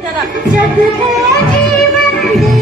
જરા जग को जीवन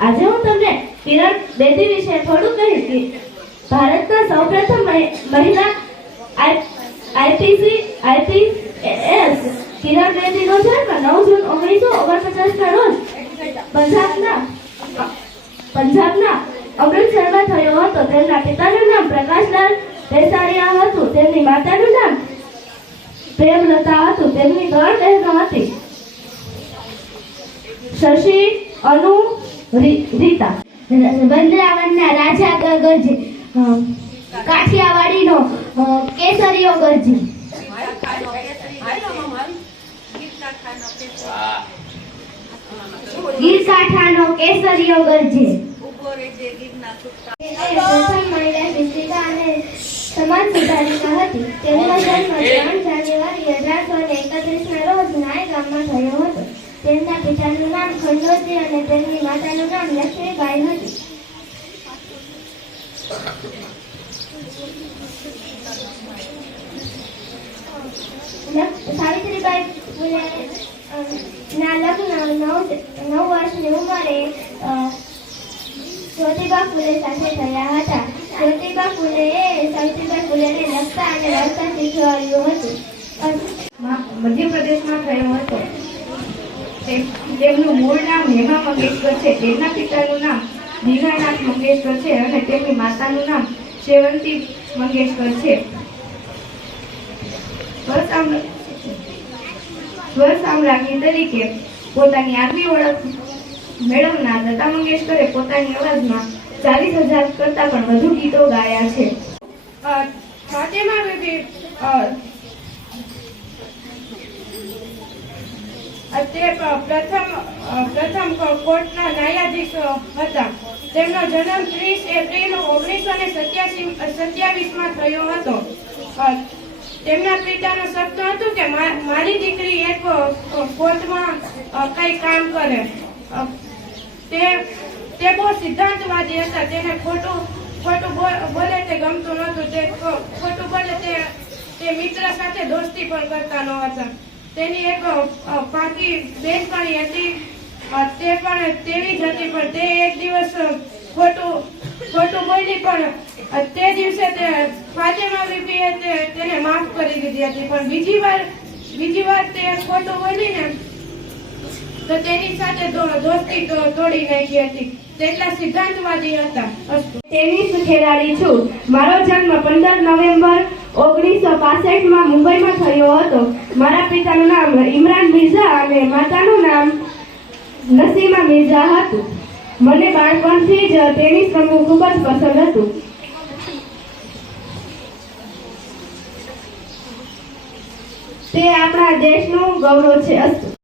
આજે હું તમને કિરણ બેદી વિશે થોડું કહીશ ભારતના સૌપ્રથમ મહિ- મહિલા આઈપીસી, આઈપીએસ કિરણ બેદીનો જન્મ નવ જૂન ઓગણીસો ઓગણપચાસ ના રોજ પંજાબના પંજાબના અમૃતસરમાં થયો હતો. તેમના પિતાનું નામ પ્રકાશલાલ બેસારિયા હતું. તેમની માતાનું નામ પ્રેમલતા હતું. તેમની ત્રણ બહેનો હતી. શશી, અનુ રીતા. વૃંદાવનના રાજા ગરજે કાઠિયાવાડીનો કેસરીઓ ગરજે. ગીરકાંઠાનો કેસરીઓ ગરજે. પ્રથમ મહિલા શિક્ષિકા અને સમાજ સુધારિકા હતી તેમનો જન્મ ત્રણ જાન્યુઆરી અઢારસો ને એકત્રીસ ના રોજ નાય ગામમાં થયો હતો. તેમના પિતાનું નામ ખંડોજી અને તેમની માતાનું નામ લક્ષ્મીબાઈ હતું. સાવિત્રીબાઈ ફૂલે ના લગ્ન નવ નવ વર્ષની ઉંમરે જ્યોતિબા ફૂલે સાથે થયા હતા. જ્યોતિબા ફૂલેએ સાવિત્રીબાઈ ફૂલેને લખતા અને વાંચતા શીખવાડ્યું હતું. મધ્યપ્રદેશમાં થયો હતો. તેમનું મૂળ નામ હેમા મંગેશકર છે. તેમના પિતાનું નામ દીનાનાથ મંગેશકર છે અને તેમની માતાનું નામ સેવંતી મંગેશકર છે. સ્વસામ્ર- સ્વસામ્રાજ્ઞી તરીકે પોતાની આગવી ઓળખ મેળવનાર લતા મંગેશકરે પોતાની અવાજમાં ચાલીસ હજાર કરતાં પણ વધુ ગીતો ગાયા છે. તે પ્રથમ પ્રથમ કોર્ટના ન્યાયાધીશ હતા. તેમનો જન્મ ત્રીસ એપ્રિલ ઓગણીસો ને સત્યાવીસમાં થયો હતો. તેમના પિતાનું સપનું હતું કે મારી દીકરી એક કોર્ટમાં કઈ કામ કરે. તે તે બહુ સિદ્ધાંતવાદી હતા. તેને ખોટું ખોટું બોલે તે ગમતું નહોતું. તે ખોટું બોલે તે તે મિત્ર સાથે દોસ્તી પણ કરતા ન હતા તેની એક પાકી બેનપણી હતી. તે પણ તેવી જ હતી, પણ તે એક દિવસ ખોટું ખોટું બોલી પણ તે દિવસે તે ફાતેમા બીબીએ તેને માફ કરી દીધી હતી. પણ બીજી વાર બીજી વાર તે ખોટું બોલીને તો તેની સાથે દોસ્તી તોડી નાખી હતી. તેટલા સિદ્ધાંતવાદી હતા. તેની ખેલાડી છું. મારો જન્મ પંદર નવેમ્બર ઓગણીસો પાસઠમાં મુંબઈમાં થયો હતો. મારા પિતાનું નામ ઇમરાન મિર્ઝા અને માતાનું નામ નસીમા મિર્ઝા હતું. મને બાળપણથી જ ટેનિસ રમવું ખૂબ જ પસંદ હતું. તે આપણા દેશનું ગૌરવ છે અસ્તુ.